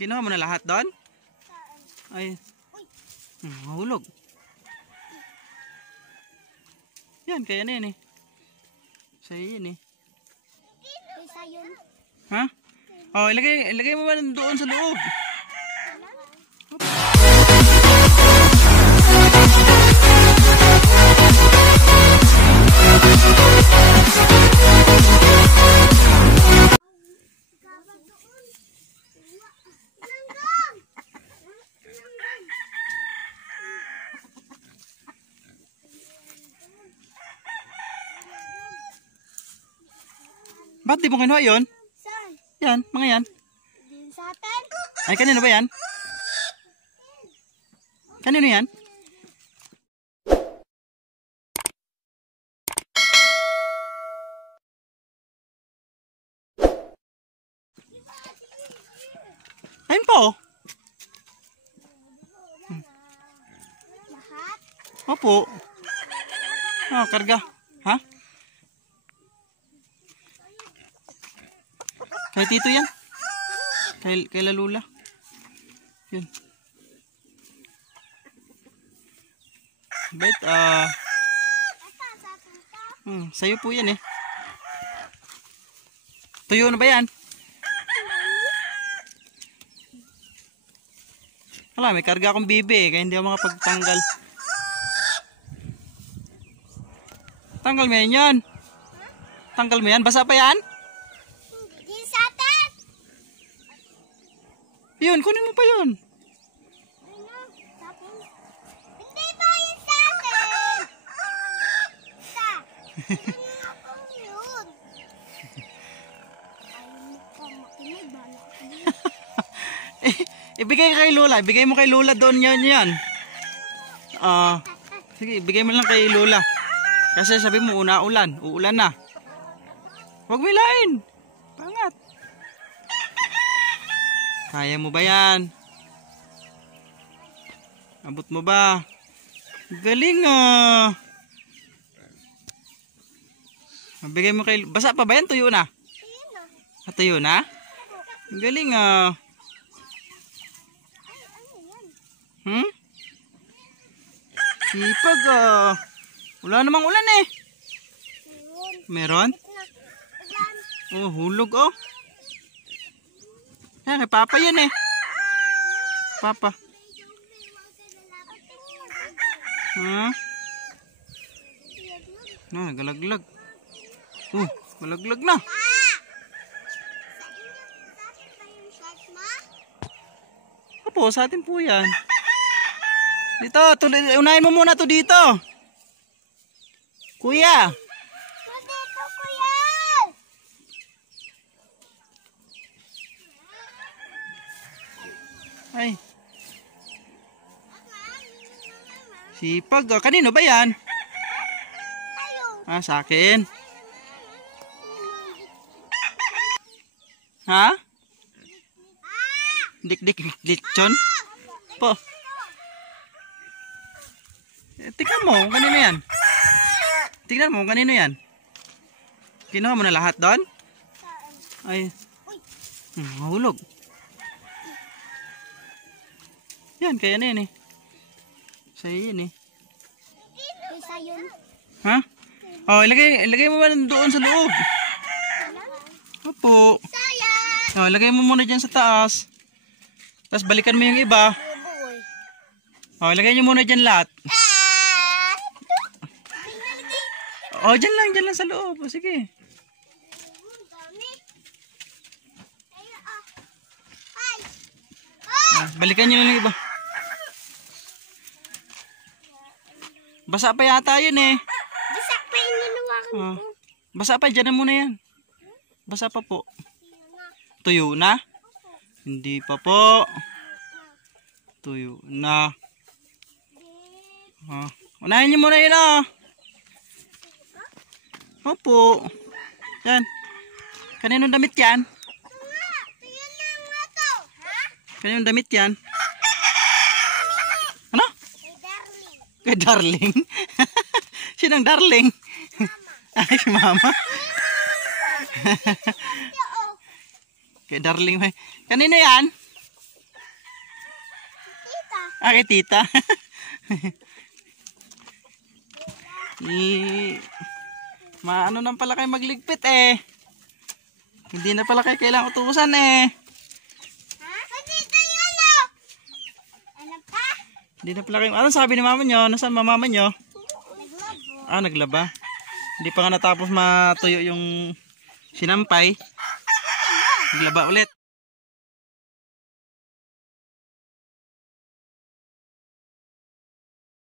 Kinuha mo na lahat doon? Ay. Mahulog. Yan, kaya na yan eh. Sa'yo yun eh. Ha? Oh, ilagay mo ba doon sa loob? Ba't di mo kinuha yun? Saan? Yan, mga yan. Din sa atin. Ay, kanino ba yan? Kanino yan? Ayun po. Lahat? Opo. Ah, karga. Ha? Kay Tito yan. Kay Lalula. Yun. Bet, sa'yo po yan eh. Tuyo na ba yan? Wala, may karga akong bibi eh, kaya hindi ako makapagtanggal. Tanggal mo yan. Tanggal mo yan. Basa pa yan? Din sa atin. Yun, kunin mo pa yun. Hindi ba yun sa atin? Yun. Ay, makinig ba? Ibigay kay Lola. Ibigay mo kay Lola doon yan. Sige, ibigay mo lang kay Lola. Kasi sabi mo, uulan na. Huwag milain. Pangat. Kaya mo ba yan? Abot mo ba? Galing ah. Bigay mo kay... Basa pa ba yan? Tuyo na? Tuyo na? Galing ah. Sipag ah. Wala namang ulan eh. Meron? Oh, hulog oh. Yan, kay Papa yan eh. Papa. Ha? Na, galaglag. Galaglag na. Opo, sa atin po yan. Dito, unahin mo muna to dito. Kuya. Dito, kuya. Ay. Sipag. Kanino ba yan? Sa akin. Ha? Dik-dik lechon? Po. Tingnan mo, kanino yan? Tingnan mo, kanino yan? Kinuha mo na lahat doon? Ay. Mahulog. Yan, kaya na yan eh. Sa'yo yun eh. Isa yun. Ha? Oh, ilagay mo ba doon sa loob? Opo. Oh, ilagay mo muna dyan sa taas. Tapos balikan mo yung iba. Oh, ilagay nyo muna dyan lahat. Oh, dyan lang sa loob. Oh, sige. Balikan nyo lang yung iba. Basa pa yata yun eh. Basa pa yung niluwakan ko. Basa pa, dyan na muna yan. Basa pa po. Tuyo na? Hindi pa po. Tuyo na. Unahin nyo muna yun ah. Opo. Yan. Kaninong damit yan? Kaninong damit yan? Ano? Kay Darling. Sinong Darling? Ay, si Mama. Kay Darling. Kanino yan? Ah, kay tita. Maano nang pala kayo magligpit eh. Hindi na pala kayo kailangang utusan eh. Ha? Dito yun oh. Ano pa? Hindi na pala kayo. Anong sabi ni mama nyo? Nasaan mama nyo? Naglabo. Ah, naglaba. Hindi pa nga natapos matuyo yung sinampay. Naglaba ulit.